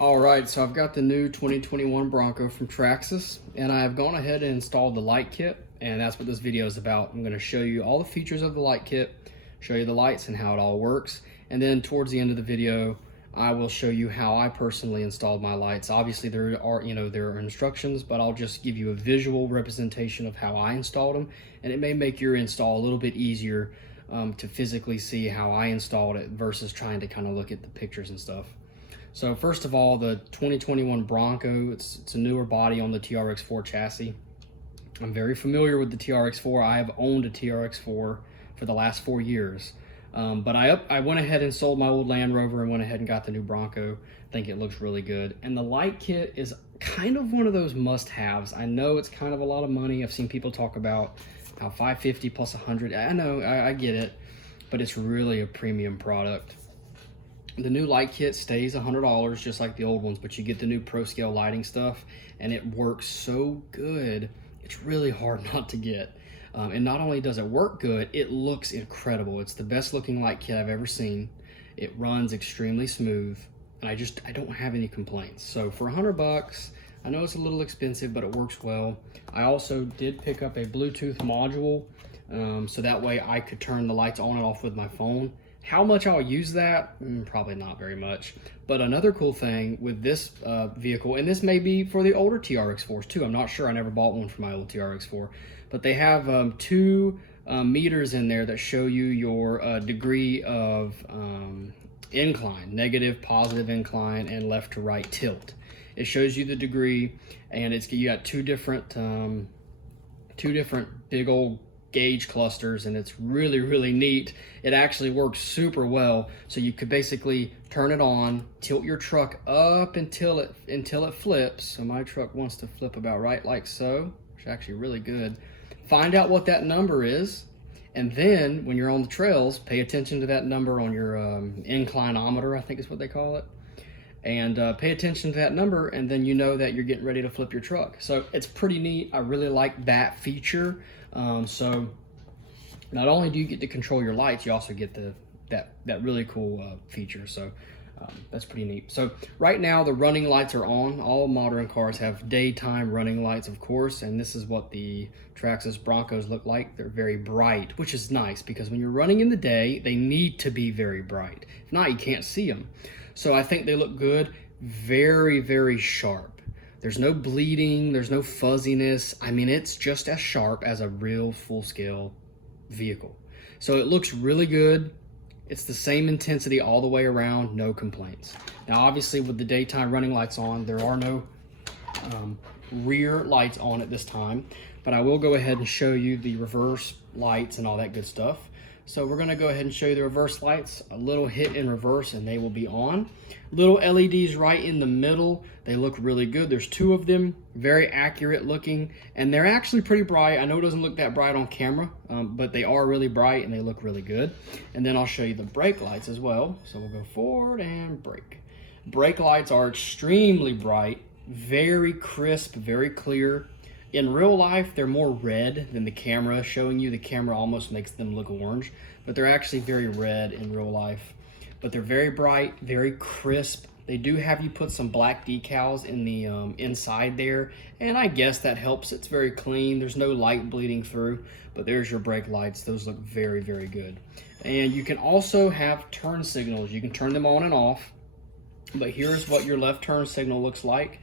All right, so I've got the new 2021 Bronco from Traxxas, and I've gone ahead and installed the light kit, and that's what this video is about. I'm going to show you all the features of the light kit, show you the lights and how it all works, and then towards the end of the video, I will show you how I personally installed my lights. Obviously, there are instructions, but I'll just give you a visual representation of how I installed them, and it may make your install a little bit easier to physically see how I installed it versus trying to kind of look at the pictures and stuff. So first of all, the 2021 Bronco, it's a newer body on the TRX-4 chassis. I'm very familiar with the TRX-4. I have owned a TRX-4 for the last 4 years. But I went ahead and sold my old Land Rover and went ahead and got the new Bronco. I think it looks really good. And the light kit is kind of one of those must-haves. I know it's kind of a lot of money. I've seen people talk about how $550 plus $100. I know, I get it, but it's really a premium product. The new light kit stays $100 just like the old ones, but you get the new Pro Scale lighting stuff, and it works so good, it's really hard not to get. And not only does it work good, it looks incredible. It's the best looking light kit I've ever seen. It runs extremely smooth, and I don't have any complaints. So for $100, I know it's a little expensive, but it works well. I also did pick up a Bluetooth module, so that way I could turn the lights on and off with my phone. How much I'll use that? Probably not very much. But another cool thing with this vehicle, and this may be for the older TRX-4s too, I'm not sure, I never bought one for my old TRX-4, but they have two meters in there that show you your degree of incline, negative, positive incline, and left to right tilt. It shows you the degree, and you got two different big old gauge clusters, and it's really neat. It actually works super well, so you could basically turn it on, tilt your truck up until it flips. So my truck wants to flip about right like so, which is actually really good. Find out what that number is, and then when you're on the trails, pay attention to that number on your inclinometer, I think is what they call it, and pay attention to that number, and then you know that you're getting ready to flip your truck. So it's pretty neat. I really like that feature. So not only do you get to control your lights, you also get that really cool feature. So that's pretty neat. So right now the running lights are on. All modern cars have daytime running lights, of course, and this is what the Traxxas Broncos look like. They're very bright, which is nice because when you're running in the day, they need to be very bright. If not, you can't see them. So I think they look good, very sharp. There's no bleeding, there's no fuzziness. I mean, it's just as sharp as a real full-scale vehicle. So it looks really good. It's the same intensity all the way around, no complaints. Now, obviously, with the daytime running lights on, there are no rear lights on at this time, but I will go ahead and show you the reverse lights and all that good stuff. So we're gonna go ahead and show you the reverse lights, a little hit in reverse, and they will be on. Little LEDs right in the middle. They look really good. There's two of them, very accurate looking, and they're actually pretty bright. I know it doesn't look that bright on camera, but they are really bright and they look really good. And then I'll show you the brake lights as well. So we'll go forward and brake. Brake lights are extremely bright, very crisp, very clear. In real life, they're more red than the camera showing you. The camera almost makes them look orange, but they're actually very red in real life. But they're very bright, very crisp. They do have you put some black decals in the inside there, and I guess that helps. It's very clean. There's no light bleeding through, but there's your brake lights. Those look very good. And you can also have turn signals. You can turn them on and off, but here's what your left turn signal looks like.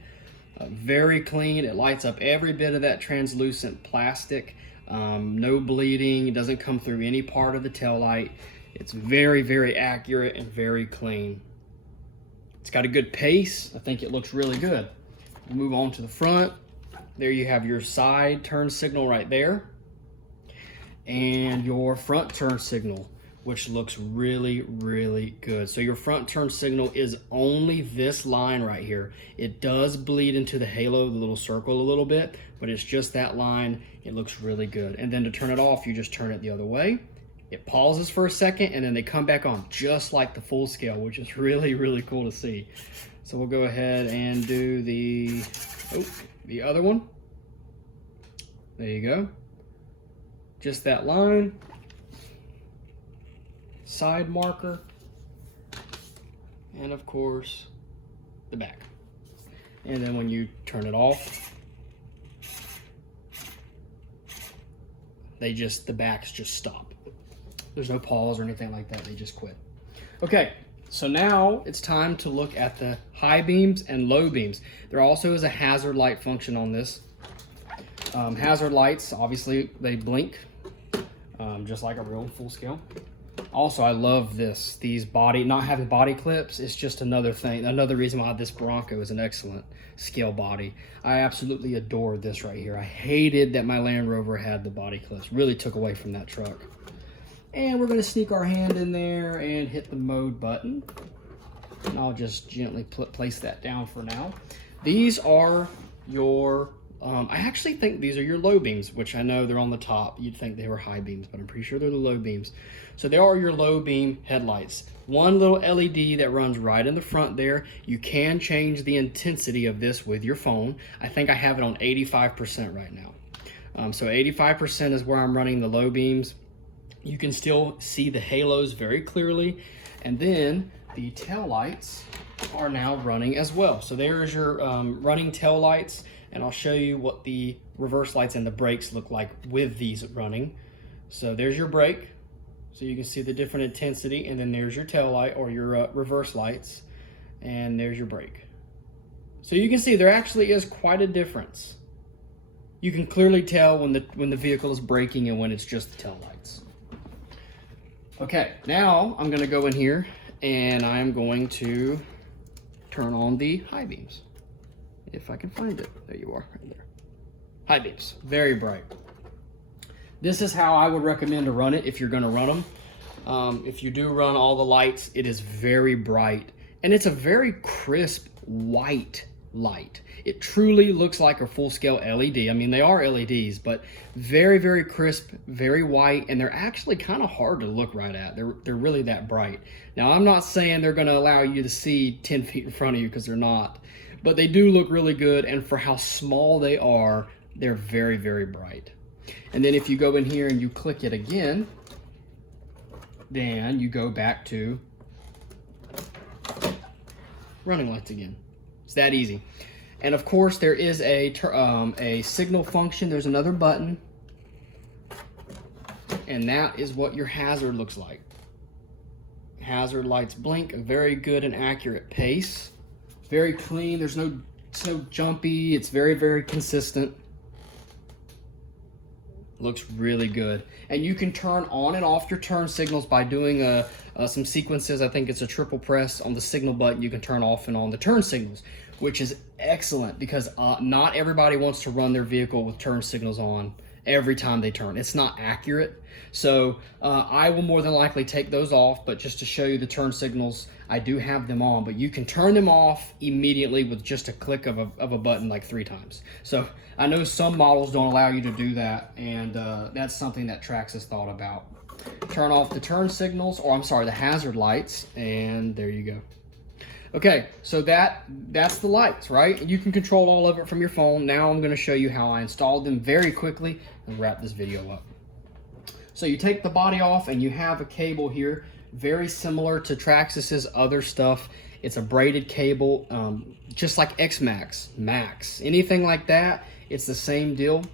Very clean. It lights up every bit of that translucent plastic. No bleeding. It doesn't come through any part of the taillight. It's very accurate and very clean. It's got a good pace. I think it looks really good. We'll move on to the front. There you have your side turn signal right there, and your front turn signal, which looks really good. So your front turn signal is only this line right here. It does bleed into the halo, the little circle a little bit, but it's just that line. It looks really good. And then to turn it off, you just turn it the other way. It pauses for a second, and then they come back on just like the full scale, which is really cool to see. So we'll go ahead and do the other one. There you go. Just that line. Side marker, and of course the back. And then when you turn it off, the backs just stop. There's no pause or anything like that, they just quit. Okay, so now it's time to look at the high beams and low beams. There also is a hazard light function on this. Hazard lights, obviously they blink, just like a real full scale. Also, I love these not having body clips is just another thing, another reason why this Bronco is an excellent scale body. I absolutely adore this right here. I hated that my Land Rover had the body clips, really took away from that truck. And we're gonna sneak our hand in there and hit the mode button. And I'll just gently place that down for now. These are your, I actually think these are your low beams, which I know they're on the top. You'd think they were high beams, but I'm pretty sure they're the low beams. So they are your low beam headlights. One little LED that runs right in the front there. You can change the intensity of this with your phone. I think I have it on 85% right now. So 85% is where I'm running the low beams. You can still see the halos very clearly. And then the tail lights are now running as well. So there's your running tail lights, and I'll show you what the reverse lights and the brakes look like with these running. So there's your brake, so you can see the different intensity, and then there's your tail light or your reverse lights, and there's your brake. So you can see there actually is quite a difference. You can clearly tell when the vehicle is braking and when it's just the tail lights. Okay, now I'm gonna go in here and I'm going to turn on the high beams. If I can find it. There you are, right there. High beams, very bright. This is how I would recommend to run it if you're gonna run them. If you do run all the lights, it is very bright. And it's a very crisp white light. It truly looks like a full-scale LED. I mean, they are LEDs, but very, very crisp, very white, and they're actually kind of hard to look right at. They're really that bright. Now, I'm not saying they're gonna allow you to see 10 feet in front of you, because they're not, but they do look really good, and for how small they are, they're very, very bright. And then if you go in here and you click it again, then you go back to running lights again. It's that easy. And of course, there is a signal function. There's another button, and that is what your hazard looks like. Hazard lights blink, a very good and accurate pace. Very clean. There's no jumpy. It's very, very consistent. Looks really good. And you can turn on and off your turn signals by doing some sequences. I think it's a triple press on the signal button. You can turn off and on the turn signals, which is excellent because not everybody wants to run their vehicle with turn signals on every time they turn. It's not accurate. So I will more than likely take those off, but just to show you the turn signals, I do have them on, but you can turn them off immediately with just a click of a button like 3 times. So I know some models don't allow you to do that, and that's something that Traxxas thought about. Turn off the turn signals, or I'm sorry, the hazard lights, and there you go. Okay, so that's the lights, right? You can control all of it from your phone. Now I'm gonna show you how I installed them very quickly and wrap this video up. So you take the body off and you have a cable here, very similar to Traxxas's other stuff. It's a braided cable, just like X-Max, Max, anything like that, it's the same deal.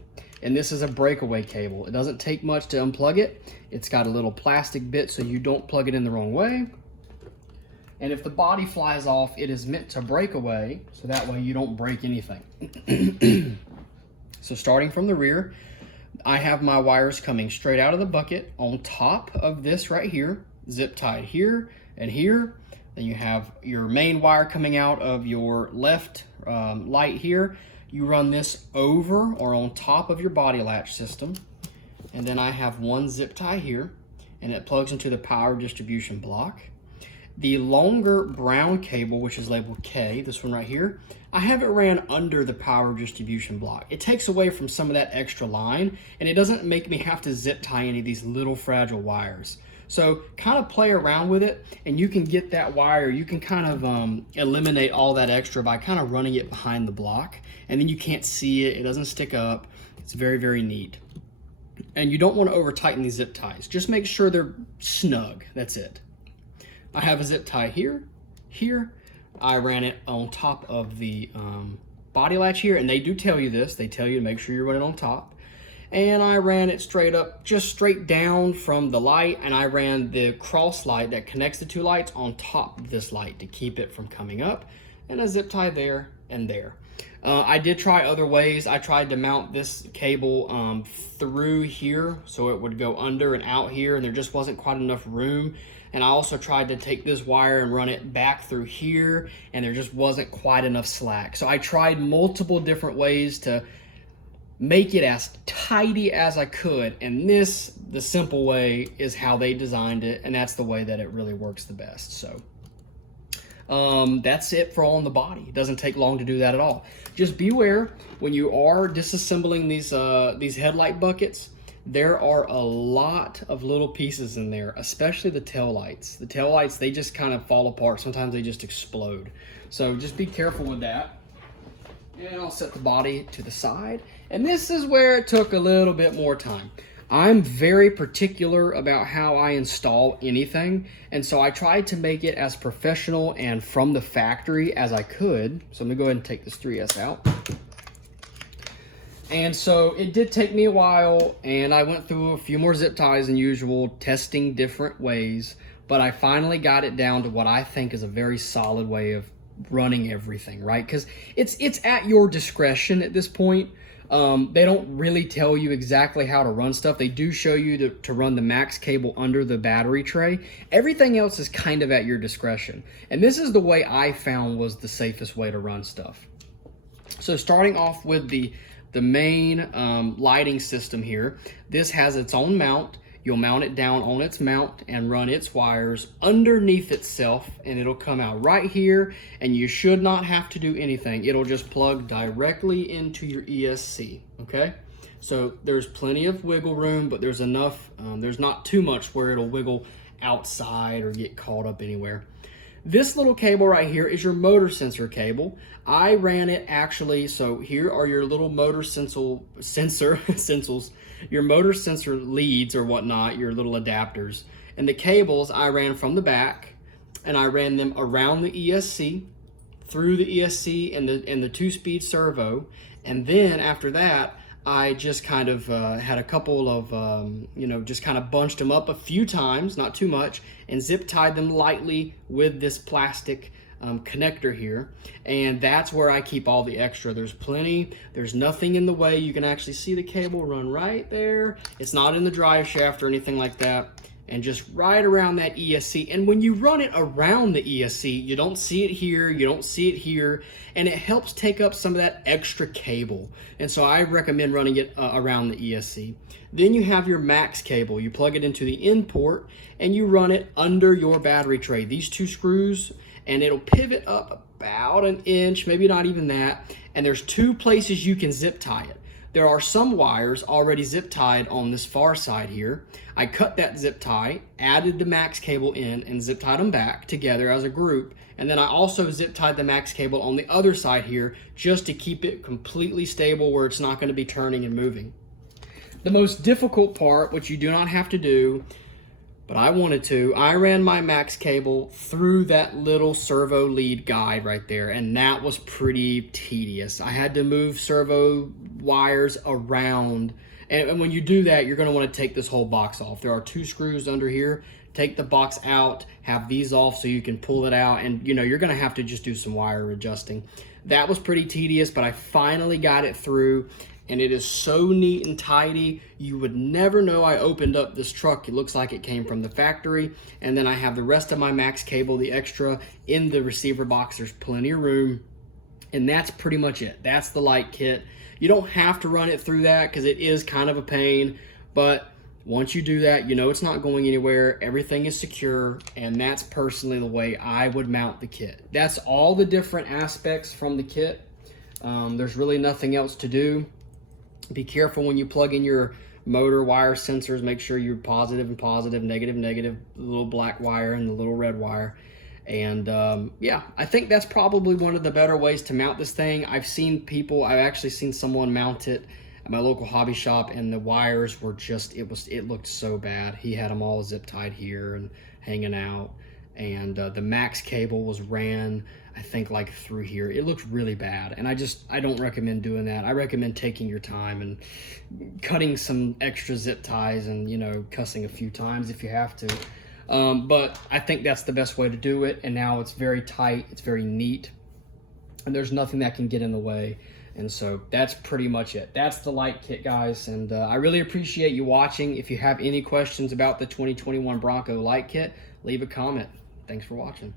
And this is a breakaway cable. It doesn't take much to unplug it. It's got a little plastic bit so you don't plug it in the wrong way. And if the body flies off, it is meant to break away, so that way you don't break anything. So starting from the rear, I have my wires coming straight out of the bucket on top of this right here, zip tied here and here. Then you have your main wire coming out of your left light here. You run this over or on top of your body latch system. And then I have one zip tie here, and it plugs into the power distribution block. The longer brown cable, which is labeled K, this one right here, I have it ran under the power distribution block. It takes away from some of that extra line, and it doesn't make me have to zip tie any of these little fragile wires. So kind of play around with it, and you can get that wire, you can kind of eliminate all that extra by kind of running it behind the block, and then you can't see it, it doesn't stick up. It's very, very neat. And you don't want to over tighten these zip ties. Just make sure they're snug, that's it. I have a zip tie here, here. I ran it on top of the body latch here, and they do tell you this. They tell you to make sure you run it on top. And I ran it straight up, just straight down from the light, and I ran the cross light that connects the two lights on top of this light to keep it from coming up, and a zip tie there and there. I did try other ways. I tried to mount this cable through here so it would go under and out here, and there just wasn't quite enough room. And I also tried to take this wire and run it back through here, and there just wasn't quite enough slack. So I tried multiple different ways to make it as tidy as I could, and this, the simple way, is how they designed it, and that's the way that it really works the best. So that's it for on the body. It doesn't take long to do that at all. Just beware when you are disassembling these headlight buckets. There are a lot of little pieces in there, especially the tail lights. The tail lights, they just kind of fall apart. Sometimes they just explode. So just be careful with that. And I'll set the body to the side. And this is where it took a little bit more time. I'm very particular about how I install anything, and so I tried to make it as professional and from the factory as I could. So I'm gonna go ahead and take this 3S out. And so it did take me a while, and I went through a few more zip ties than usual, testing different ways, but I finally got it down to what I think is a very solid way of running everything, right? Because it's at your discretion at this point. They don't really tell you exactly how to run stuff. They do show you to run the max cable under the battery tray. Everything else is kind of at your discretion. And this is the way I found was the safest way to run stuff. So starting off with the main lighting system here, this has its own mount. You'll mount it down on its mount and run its wires underneath itself, and it'll come out right here, and you should not have to do anything. It'll just plug directly into your ESC, okay? So there's plenty of wiggle room, but there's enough, there's not too much where it'll wiggle outside or get caught up anywhere. This little cable right here is your motor sensor cable. I ran it actually, so here are your little motor sensors, your motor sensor leads or whatnot, your little adapters. And the cables I ran from the back, and I ran them around the ESC, through the ESC and the 2-speed servo. And then after that, I just kind of had a couple of, just kind of bunched them up a few times, not too much, and zip tied them lightly with this plastic connector here. And that's where I keep all the extra. There's plenty, there's nothing in the way. You can actually see the cable run right there. It's not in the drive shaft or anything like that. And just right around that ESC. And when you run it around the ESC, you don't see it here, you don't see it here, and it helps take up some of that extra cable. And so I recommend running it around the ESC. Then you have your max cable. You plug it into the in port, and you run it under your battery tray. These 2 screws, and it'll pivot up about an inch, maybe not even that. And there's 2 places you can zip tie it. There are some wires already zip tied on this far side here. I cut that zip tie, added the max cable in, and zip tied them back together as a group. And then I also zip tied the max cable on the other side here just to keep it completely stable where it's not going to be turning and moving. The most difficult part, which you do not have to do, but I wanted to, I ran my max cable through that little servo lead guide right there, and that was pretty tedious. I had to move servo wires around, and when you do that, you're going to want to take this whole box off. There are 2 screws under here. Take the box out, have these off so you can pull it out, and you're going to have to just do some wire adjusting. That was pretty tedious, but I finally got it through. And it is so neat and tidy. You would never know I opened up this truck. It looks like it came from the factory. And then I have the rest of my max cable, the extra, in the receiver box. There's plenty of room. And that's pretty much it. That's the light kit. You don't have to run it through that because it is kind of a pain. But once you do that, it's not going anywhere. Everything is secure. And that's personally the way I would mount the kit. That's all the different aspects from the kit. There's really nothing else to do. Be careful when you plug in your motor wire sensors. Make sure you're positive and positive, negative, negative, the little black wire and the little red wire. And yeah, I think that's probably one of the better ways to mount this thing. I've actually seen someone mount it at my local hobby shop, and the wires were just, it looked so bad. He had them all zip tied here and hanging out. and the max cable was ran, I think, like through here. It looked really bad, and I don't recommend doing that. I recommend taking your time and cutting some extra zip ties and, you know, cussing a few times if you have to. But I think that's the best way to do it, and now it's very tight, it's very neat, and there's nothing that can get in the way. And so that's pretty much it. That's the light kit, guys, and I really appreciate you watching. If you have any questions about the 2021 Bronco light kit, leave a comment. Thanks for watching.